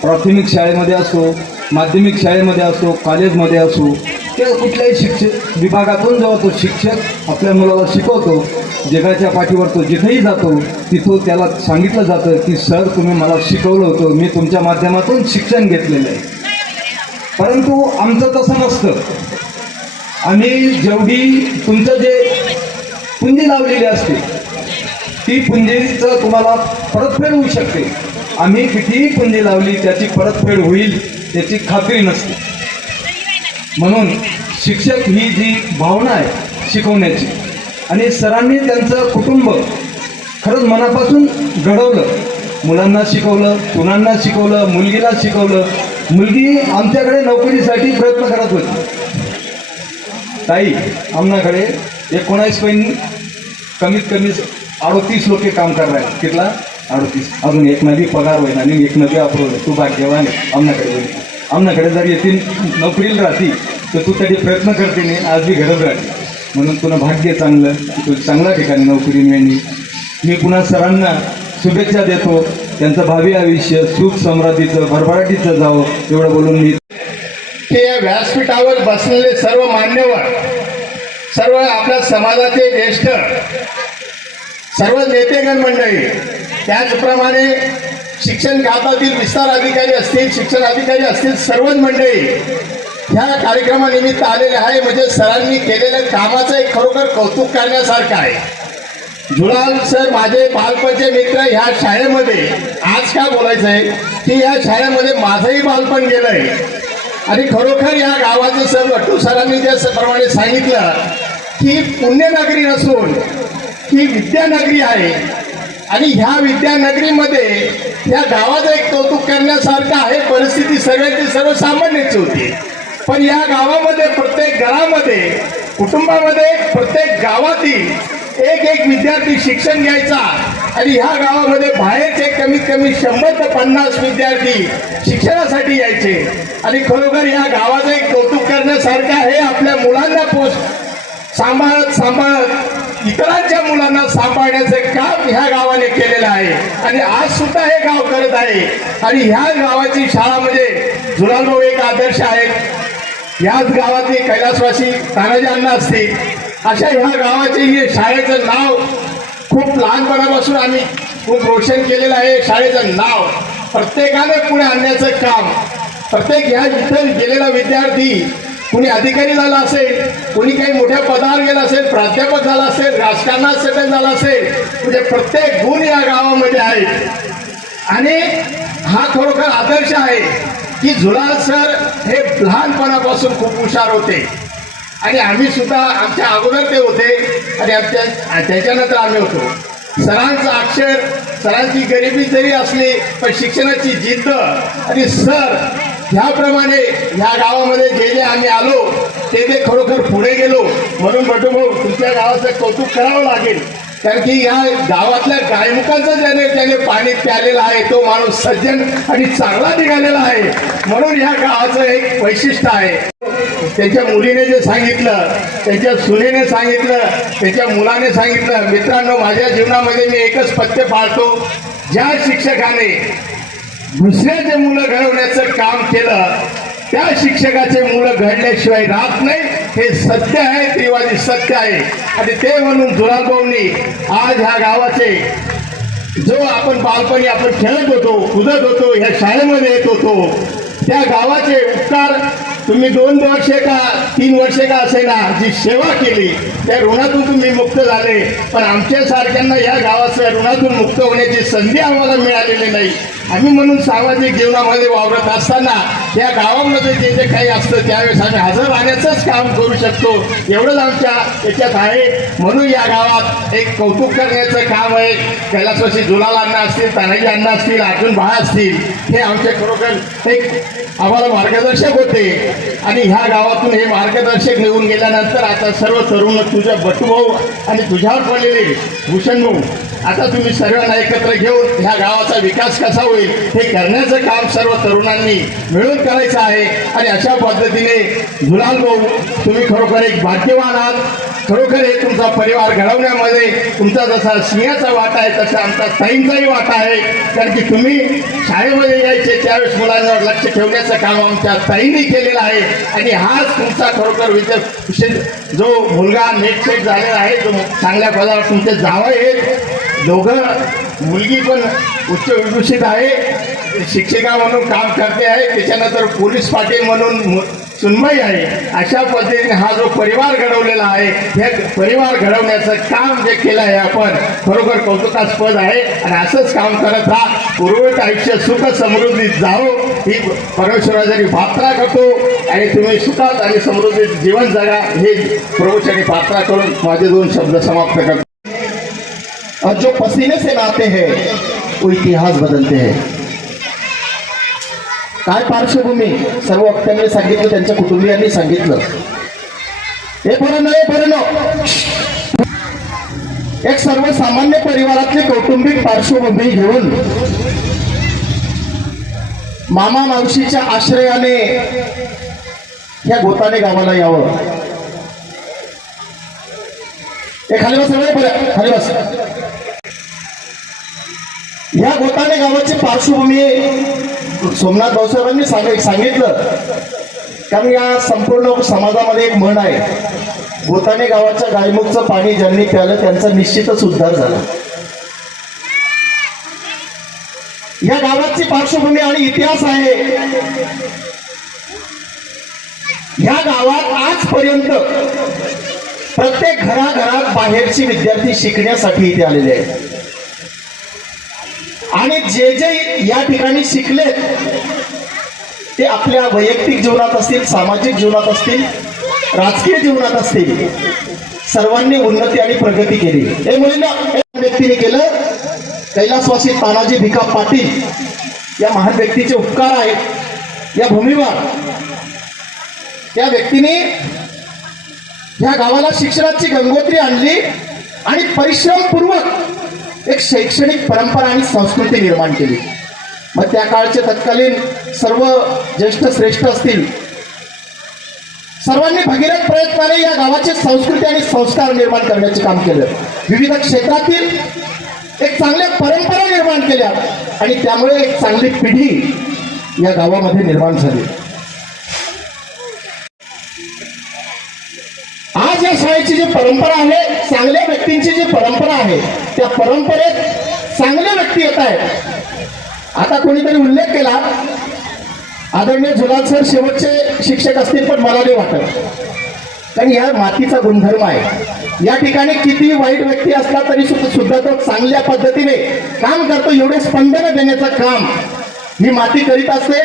प्राथमिक शाळेमध्ये असो, माध्यमिक शाळेमध्ये असो, कॉलेजमध्ये असो, किंवा कुठल्याही शिक्षक विभागातून जेव्हा तो शिक्षक आपल्या मुलाला शिकवतो, जगाच्या पाठीवर तो जिथेही जातो तिथं त्याला सांगितलं जातं की सर तुम्ही मला शिकवलं होतं, मी तुमच्या माध्यमातून शिक्षण घेतलेलं आहे. परंतु आमचं तसं नसतं. आम्ही जेवढी तुमचं जे पुंजी लावलेली असते ती पुंजीचं तुम्हाला परतफेड होऊ शकते. आम्ही कितीही पुंजी लावली त्याची परतफेड होईल त्याची खात्री नसते. म्हणून शिक्षक ही जी भावना आहे शिकवण्याची, आणि सरांनी त्यांचं कुटुंब खरंच मनापासून घडवलं. मुलांना शिकवलं, सुनांना शिकवलं, मुलगीला शिकवलं. मुलगी आमच्याकडे नोकरीसाठी प्रयत्न करत होती. ताई आमच्याकडे 19 कमीत कमी 38 लोक काम करणार आहेत. कितला 38. अजून एक नवी पगार होईल आणि एक नवी अप्रूव्ह तू भाग्यवान आमच्याकडे होईल. आमच्याकडे जर येतील नोकरीला राहती तर तू त्याची प्रयत्न करते नाही, आज बी घडत राहते. म्हणून तुला भाग्य चांगलं की तू चांगल्या ठिकाणी नोकरी मिळणे. मी पुन्हा सरांना शुभेच्छा देतो. त्यांचं भावी आयुष्य सुख समृद्धीचं भरभराटीचं जावं एवढं बोलून मी की या व्यासपीठावर बसलेले सर्व मान्यवर, सर्व आपल्या समाजाचे ज्येष्ठ, सर्व नेतेगण मंडळी, त्याचप्रमाणे शिक्षण खात्यातील विस्तार अधिकारी असतील, शिक्षण अधिकारी असतील, सर्वच मंडळी ह्या कार्यक्रमानिमित्त आलेले आहे. म्हणजे सरांनी केलेल्या कामाचं एक खरोखर कौतुक करण्यासारखं आहे. झुलाल सर माझे बालपणचे मित्र. ह्या शाळेमध्ये आज का बोलायचं आहे की या शाळेमध्ये माझंही बालपण गेलंय. आणि खरोखर या गावाचे सर लट्टू सरांनी ज्याप्रमाणे सांगितलं की पुण्यनगरी नसून ही विद्यानगरी आहे. आणि ह्या विद्यानगरीमध्ये या गावाचं एक कौतुक करण्यासारखं आहे. परिस्थिती सर्वांची सर्वसामान्यच होती, पण या गावामध्ये प्रत्येक घरामध्ये, कुटुंबामध्ये, प्रत्येक गावातील एक विद्यार्थी शिक्षण घ्यायचा. आणि ह्या गावामध्ये बाहेरचे कमीत कमी 100 ते 50 विद्यार्थी शिक्षणासाठी यायचे. आणि खरोखर या गावाचं एक कौतुक करण्यासारखं आहे. आपल्या मुलांना सांभाळत इतरांच्या मुलांना सांभाळण्याचं काम ह्या गावाने केलेलं आहे. आणि आज सुद्धा हे गाव करत आहे. आणि ह्या गावाची शाळा म्हणजे झुलालभाऊ एक आदर्श आहेत. याच गावातले कैलासवासी तानाजी अण्णा असतील, अशा ह्या गावाचे हे शाळेचं नाव खूप लहानपणापासून आम्ही खूप रोशन केलेलं आहे. शाळेचं नाव प्रत्येकाने पुढे आणण्याचं काम, प्रत्येक ह्या इथं गेलेला विद्यार्थी कुणी अधिकारी झाला असेल, कुणी काही मोठ्या पदावर गेला असेल, प्राध्यापक झाला असेल, राजकारणात सेटल झाला असेल, म्हणजे प्रत्येक गुण या गावामध्ये आहे. आणि हा खरोखर आदर्श आहे की झुलाल सर हे लहानपणापासून खूप हुशार होते. आणि आम्ही सुद्धा आमच्या अगोदर ते होते आणि त्याच्यानंतर आम्ही होतो. सरांचं अक्षर, सरांची गरिबी जरी असली पण शिक्षणाची जिद्द. आणि सर ह्याप्रमाणे ह्या गावामध्ये जे आम्ही आलो ते खरोखर पुढे गेलो. म्हणून बटूभाऊ तुमच्या गावाचं कौतुक करावं लागेल. कारण की या गावातल्या गायमुखांचं ज्याने पाणी प्यालेलं आहे तो माणूस सज्जन आणि चांगला निघालेला आहे. म्हणून या गावाचं एक वैशिष्ट्य आहे. त्यांच्या मुलीने जे सांगितलं, त्यांच्या सुनेने सांगितलं, त्यांच्या मुलाने सांगितलं. मित्रांनो, माझ्या जीवनामध्ये मी एकच पथ्य पाळतो. ज्या शिक्षकाने दुसऱ्याचे मुलं घडवण्याचं काम केलं त्या शिक्षकाचे मुलं घडल्याशिवाय राहत नाही. हे सत्य आहे, त्रिवादी सत्य आहे. आणि ते म्हणून झुलाल भाऊंनी आज ह्या गावाचे जो आपण बालपणी आपण खेळत होतो, कुदत होतो, ह्या शाळेमध्ये येत होतो, त्या गावाचे उपकार तुम्ही 2 वर्षे का 3 वर्षे का असेना जी सेवा केली त्या ऋणातून तुम्ही मुक्त झाले. पण आमच्यासारख्यांना या गावाच्या ऋणातून मुक्त होण्याची संधी आम्हाला मिळालेली नाही. आम्ही म्हणून सामाजिक जीवनामध्ये वावरत असताना या गावामध्ये जे जे काही असतं त्यावेळेस आम्ही हजर राहण्याचंच काम करू शकतो, एवढंच आमच्या याच्यात आहे. म्हणून या गावात एक कौतुक करण्याचं काम आहे. कैलासवासी झुलाल अण्णा असतील, तानाजी अण्णा असतील, अर्जुन भाई असतील, हे आमचे खरोखर एक आम्हाला मार्गदर्शक होते. आणि ह्या गावातून हे मार्गदर्शक निघून गेल्यानंतर आता सर्व तरुण तुझ्या बटूभाऊ आणि तुझ्यावर पडलेले भूषण भाऊ, आता तुम्ही सर्वांना एकत्र घेऊन ह्या गावाचा विकास कसा होईल हे करण्याचं काम सर्व तरुणांनी मिळून करायचं आहे. आणि अशा पद्धतीने झुलाल भाऊ तुम्ही खरोखर एक भाग्यवान आहात. खरोखर हे तुमचा परिवार घडवण्यामध्ये तुमचा जसा सिंहाचा वाटा आहे तसा आमचा ताईंचाही वाटा आहे. कारण की तुम्ही शाळेमध्ये यायचे त्यावेळेस मुलांवर लक्ष ठेवण्याचं काम आमच्या ताईंनी केलेलं आहे. आणि हाच तुमचा खरोखर जो मुलगा नेट सेट झालेला आहे, जो चांगल्या पदावर तुमचे जावई आहेत, दोघं मुलगी पण उच्च विभूषित आहे, शिक्षिका म्हणून काम करते आहे, त्याच्यानंतर पोलीस पाटील म्हणून सुनबाई आहे. अशा पद्धतीने हा जो परिवार घडवलेला आहे, हे परिवार घडवण्याचं काम जे केलं आहे आपण खरोखर कौतुकास्पद आहे. आणि असंच काम करत राहा. पूर्वत आयुष्य सुख समृद्धीत जावो ही परमेश्वराची प्रार्थना करतो. आणि तुम्ही सुखात आणि समृद्धीत जीवन जगा हे प्रभूच्याने प्रार्थना करून माझे 2 शब्द समाप्त करतो. और जो पसीने से नाते हैं वो इतिहास बदलते हैं. काय पार्श्वभूमी सर्व वक्त्यांनी सांगितलं, त्यांच्या कुटुंबियांनी सांगितलं. हे बरं एक सर्वसामान्य परिवारातली कौटुंबिक पार्श्वभूमी घेऊन मामा मावशीच्या आश्रयाने या गोताने गावाला यावं. हे खाली बस, बरं खाली बस. या गोताने गावाची पार्श्वभूमी सोमनाथ भाऊसाहेबांनी सांगितलं. कारण या संपूर्ण समाजामध्ये एक म्हण आहे, गोताने गावाच्या गायमुखचं पाणी ज्यांनी प्यालं त्यांचा निश्चितच उद्धार झाला. या गावाची पार्श्वभूमी आणि इतिहास आहे. या गावात आजपर्यंत प्रत्येक घराघरात बाहेरची विद्यार्थी शिकण्यासाठी इथे आलेले आहेत. आणि जे जे या ठिकाणी शिकले ते आपल्या वैयक्तिक जीवनात असतील, सामाजिक जीवनात असतील, राजकीय जीवनात असतील, सर्वांनी उन्नती आणि प्रगती केली. हे मुलींना व्यक्तीने केलं. कैलासवासी तानाजी भिका पाटील या महान व्यक्तीचे उपकार आहेत या भूमीवर. त्या व्यक्तीने या गावाला शिक्षणाची गंगोत्री आणली आणि परिश्रमपूर्वक एक शैक्षणिक परंपरा आणि संस्कृती निर्माण केली. मग त्या काळचे तत्कालीन सर्व ज्येष्ठ श्रेष्ठ असतील, सर्वांनी भगीरथ प्रयत्नाने या गावाची संस्कृती आणि संस्कार निर्माण करण्याचे काम केलं. विविध क्षेत्रातील एक चांगल्या परंपरा निर्माण केल्या आणि त्यामुळे एक चांगली पिढी या गावामध्ये निर्माण झाली. आज या शाळेची जी परंपरा आहे, चांगल्या व्यक्तींची जी परंपरा आहे, त्या परंपरेत चांगले व्यक्ती येत आहेत. आता कोणीतरी उल्लेख केला, आदरणीय झुलाल सर शेवटचे शिक्षक असतील, पण मला नाही वाटत, कारण या मातीचा गुणधर्म आहे. या ठिकाणी किती वाईट व्यक्ती असला तरी सुद्धा तो चांगल्या पद्धतीने काम करतो. एवढे स्पंदन देण्याचं काम ही माती करीत असते.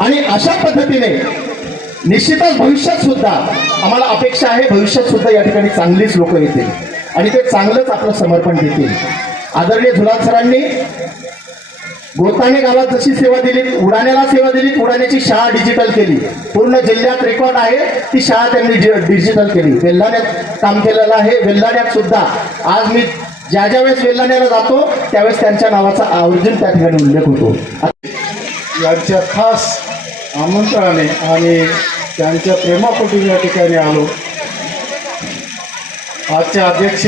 आणि अशा पद्धतीने निश्चितच भविष्यात सुद्धा आम्हाला अपेक्षा आहे, भविष्यात सुद्धा या ठिकाणी चांगलीच लोक येतील आणि ते चांगलंच आपलं समर्पण देतील. आदरणीय झुलाल सरांनी गोताने गावात जशी सेवा दिली, उडाण्याला सेवा दिली, उडाण्याची शाळा डिजिटल केली. पूर्ण जिल्ह्यात रेकॉर्ड आहे, ती शाळा त्यांनी डिजिटल केली. वेल्हाण्यात काम केलेलं आहे. वेल्हाण्यात सुद्धा आज मी ज्या वेळेस वेल्हाण्याला जातो त्यावेळेस त्यांच्या नावाचा आवर्जून त्या ठिकाणी उल्लेख होतो. यांच्या खास आमंत्रणाने आणि त्यांच्या प्रेमापोटी या ठिकाणी आलो. आजचे अध्यक्ष,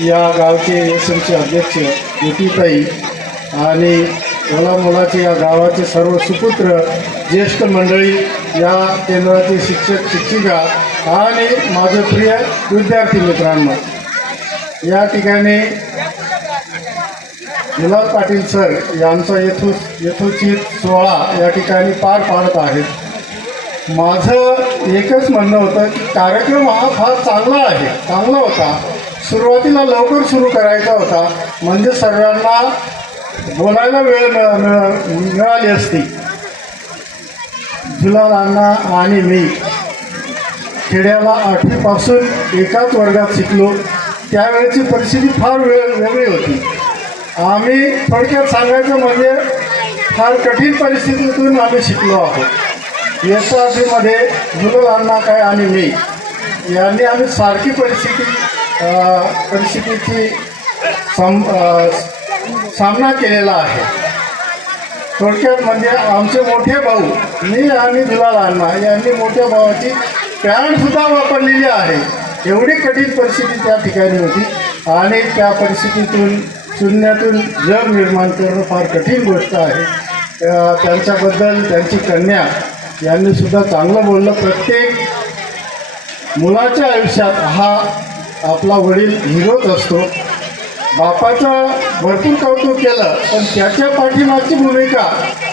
या गावचे एसएमचे अध्यक्ष युतीताई आणि मुलाचे या गावाचे सर्व सुपुत्र ज्येष्ठ मंडळी, या केंद्राचे शिक्षक शिक्षिका आणि माझे प्रिय विद्यार्थी मित्रांनो, या ठिकाणी जुलाल पाटील सर यांचा यथोचित सोहळा या ठिकाणी पार पाडत आहेत. माझं एकच म्हणणं होतं की कार्यक्रम हा फार चांगला होता. सुरुवातीला लवकर सुरू करायचा होता, म्हणजे सर्वांना बोलायला वेळ मिळाली असती. जुलाल अण्णा आणि मी खेड्याला 8वीपासून एकाच वर्गात शिकलो. त्यावेळेची परिस्थिती फार वेगळी होती. आम्ही थोडक्यात सांगायचं म्हणजे फार कठीण परिस्थितीतून आम्ही शिकलो आहोत. एस.आर.टीमध्ये जुलाल अण्णा काय आणि मी यांनी आम्ही सारखी परिस्थितीची सामना केलेला आहे. थोडक्यात म्हणजे आमचे मोठे भाऊ मी आणि जुलाल अण्णा यांनी मोठ्या भावाची पॅन्टसुद्धा वापरलेली आहे. एवढी कठीण परिस्थिती त्या ठिकाणी होती आणि त्या परिस्थितीतून शून्यातून जग निर्माण करणं फार कठीण गोष्ट आहे. त्यांच्याबद्दल त्यांची कन्या यांनी सुद्धा चांगलं बोललं. प्रत्येक मुलाच्या आयुष्यात हा आपला वडील हिरोच असतो. बापाचं भरपूर कौतुक केलं, पण त्याच्या पाठीमागची भूमिका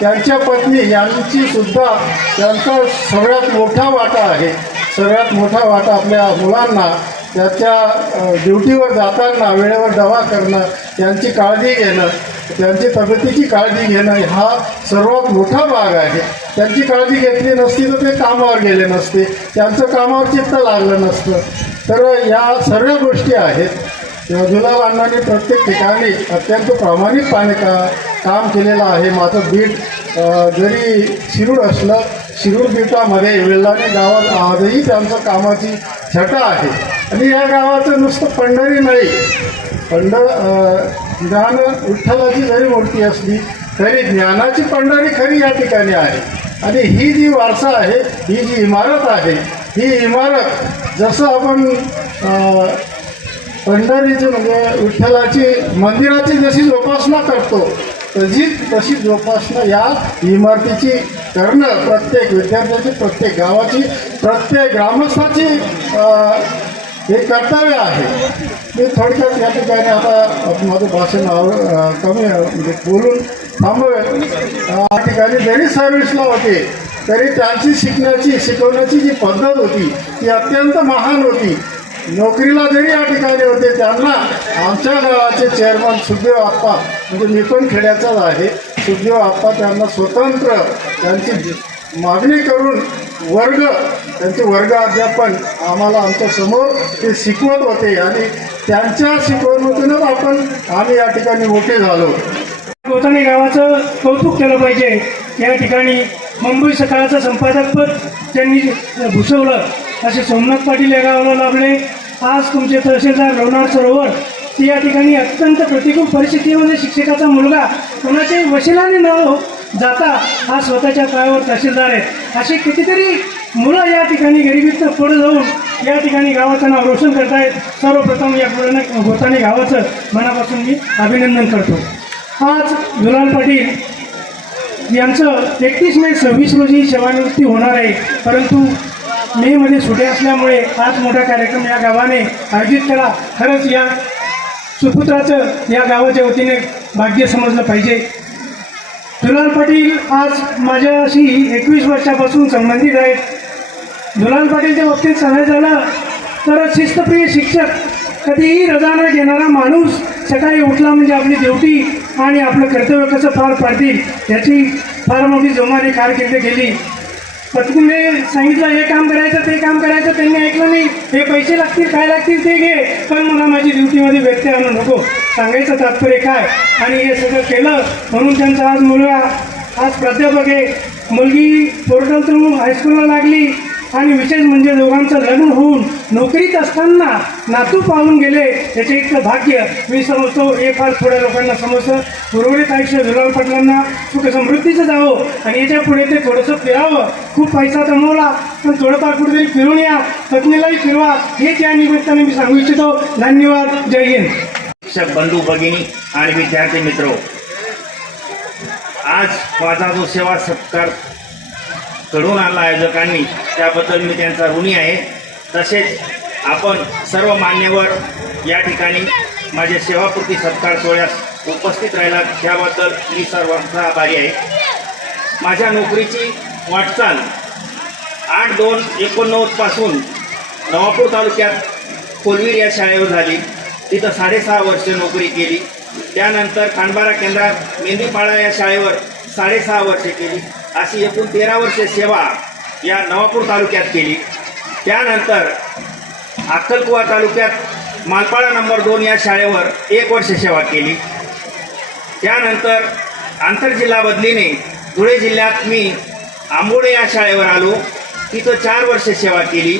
त्यांच्या पत्नी यांची सुद्धा त्यांचा सगळ्यात मोठा वाटा आहे. सगळ्यात मोठा वाटा आपल्या मुलांना त्याच्या ड्युटीवर जाताना वेळेवर दवा करणं, त्यांची काळजी घेणं, त्यांची तब्येतीची काळजी घेणं हा सर्वात मोठा भाग आहे. त्यांची काळजी घेतली नसती तर ते कामावर गेले नसते, त्यांचं कामावर चित्त लागलं नसतं. तर या सर्व गोष्टी आहेत. जुलाल अण्णांनी प्रत्येक ठिकाणी अत्यंत प्रामाणिकपणे काम केलेलं आहे. माझं बीट जरी शिरूर असलं, शिरूर बीटामध्ये वेल्लाणे गावात आजही त्यांचं कामाची छटा आहे. आणि या गावाचं नुसतं पंढरी नाही, ज्ञान विठ्ठलाची जरी मूर्ती असली तरी ज्ञानाची पंढरी खरी या ठिकाणी आहे. आणि ही जी वारसा आहे, ही जी इमारत आहे, ही इमारत जसं आपण पंढरीची म्हणजे विठ्ठलाची मंदिराची जशी जोपासना करतो तशी जोपासना या इमारतीची करणं प्रत्येक विद्यार्थ्याची, प्रत्येक गावाची, प्रत्येक ग्रामस्थाची हे कर्तव्य आहे. मी थोडक्यात या ठिकाणी आता माझं भाषण कमी म्हणजे बोलून थांबवेल. या ठिकाणी जरी सर्व्हिसला होते तरी त्यांची शिकवण्याची जी पद्धत होती ती अत्यंत महान होती. नोकरीला जरी या ठिकाणी होते त्यांना आमच्या गावाचे चेअरमन सुखदेव आप्पा, म्हणजे मी पण खेड्याचाच आहे, सुखदेव आप्पा त्यांना स्वतंत्र त्यांची मागणी करून त्यांचे वर्ग अध्यापन आम्हाला आमच्या समोर ते शिकवत होते आणि त्यांच्या शिकवणुकीतूनच आम्ही या ठिकाणी मोठे झालो. गोताणे गावाचं कौतुक केलं पाहिजे. या ठिकाणी मुंबई सकाळचं संपादकपद त्यांनी भूषवलं असे सोमनाथ पाटील या गावाला लाभले. आज तुमचे तहसीलदार लोणार सरोवर या ठिकाणी अत्यंत प्रतिकूल परिस्थितीमध्ये शिक्षकाचा मुलगा कोणाच्याही वशिलाने न जाता हा स्वतःच्या पायावर तहसीलदार आहे. अशी कितीतरी मुलं या ठिकाणी गरिबीचं पुढे जाऊन या ठिकाणी गावाचं नाव रोशन करतायत. सर्वप्रथम या गोताणे गावाचं मनापासून मी अभिनंदन करतो. आज जुलाल पाटील यांचं 31 मे 26 रोजी सेवानिवृत्ती होणार आहे, परंतु मेमध्ये सुट्या असल्यामुळे आज मोठा कार्यक्रम या गावाने आयोजित केला. खरंच या सुपुत्राचं या गावाच्या वतीने भाग्य समजलं पाहिजे. जुलाल पाटील आज माझ्याशी 21 वर्षापासून संबंधित आहेत. जुलाल पाटीलच्या बाबतीत सांगायचं झालं तर शिस्तप्रिय शिक्षक, कधीही रजा न घेणारा माणूस, सकाळी उठला म्हणजे आपली ड्युटी आणि आपलं कर्तव्य कसं पार पाडतील याची फार मोठी जोमाने कारकीर्द केली. पत्नीने सांगितलं हे काम करायचं ते काम करायचं, त्यांनी ऐकलं नाही. हे पैसे लागतील काय लागतील ते घे, पण मला माझी ड्युटीमध्ये व्यत्यय आणू नको. सांगायचं तात्पर्य काय? आणि हे सगळं केलं म्हणून त्यांचा आज मुलगा आज प्राध्यापक आहे. मुलगी पोर्टलतून हायस्कूलला लागली आणि विशेष म्हणजे दोघांचं लग्न होऊन नोकरीत असताना नातू पाहून गेले. याचे इतकं भाग्य मी समजतो हे फार थोड्या लोकांना समजतं. उर्वरित आयुष्य जुलाल पाटलांना सुखसमृद्धीचं जावं आणि याच्या पुढे ते थोडंसं फिरावं. खूप पैसा कमवला पण थोडंफार कुठेतरी फिरून या, पत्नीलाही फिरवा, हेच या निमित्ताने मी सांगू इच्छितो. धन्यवाद. जय हिंद. शिक्षक बंधू भगिनी आणि विद्यार्थी मित्र, आज माझा जो सेवा सत्कार घडवून आणला आयोजकांनी, त्याबद्दल मी त्यांचा ऋणी आहे. तसेच आपण सर्व मान्यवर या ठिकाणी माझ्या सेवापूर्ती सत्कार सोहळ्यास उपस्थित राहिला त्याबद्दल मी सर्वांचा आभारी आहे. माझ्या नोकरीची वाटचाल 8/2/89 पासून नवापूर तालुक्यात कोलवीर या शाळेवर झाली. तिथं 6.5 वर्ष नोकरी केली. त्यानंतर कानबारा केंद्रात मेंदीपाडा या शाळेवर 6.5 वर्षे केली. अशी एकूण 13 वर्षे सेवा या नवापूर तालुक्यात केली. त्यानंतर अक्कलकुवा तालुक्यात मालपाडा नंबर 2 या शाळेवर 1 वर्ष सेवा केली. त्यानंतर आंतरजिल्हा बदलीने धुळे जिल्ह्यात मी आंबोडे या शाळेवर आलो. तिथं 4 वर्ष सेवा केली.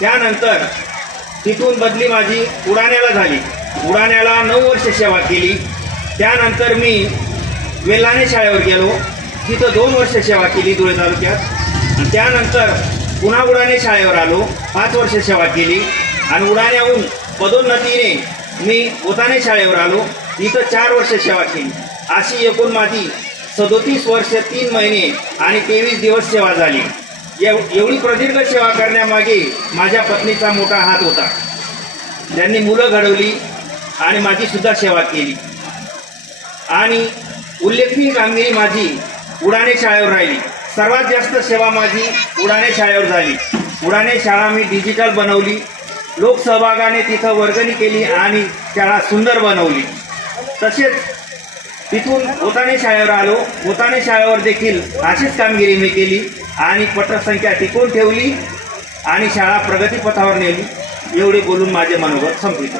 त्यानंतर तिथून बदली माझी उडाण्याला झाली. उडाण्याला 9 वर्ष सेवा केली. त्यानंतर मी वेल्हाणे शाळेवर गेलो. तिथं 2 वर्ष सेवा केली धुळे तालुक्यात. त्यानंतर पुन्हा उडाणे शाळेवर आलो, 5 वर्ष सेवा केली. आणि उडाण्याहून पदोन्नतीने मी उताणे शाळेवर आलो. तिथं 4 वर्ष सेवा केली. अशी एकूण माझी 37 वर्ष 3 महिने आणि 23 दिवस सेवा झाली. एवढी प्रदीर्घ सेवा करण्यामागे माझ्या पत्नीचा मोठा हात होता. त्यांनी मुलं घडवली आणि माझी सुद्धा सेवा केली. आणि उल्लेखनीय कामगिरी माझी उडाणे शाळेवर राहिली. सर्वात जास्त सेवा माझी उडाणे शाळेवर झाली. उडाणे शाळा मी डिजिटल बनवली. लोकसहभागाने तिथं वर्गणी केली आणि शाळा सुंदर बनवली. तसेच तिथून ओताणे शाळेवर आलो. ओताणे शाळेवर देखील अशीच कामगिरी मी केली आणि पटसंख्या टिकवून ठेवली आणि शाळा प्रगतीपथावर नेली. एवढे बोलून माझे मनोगत संपवितो.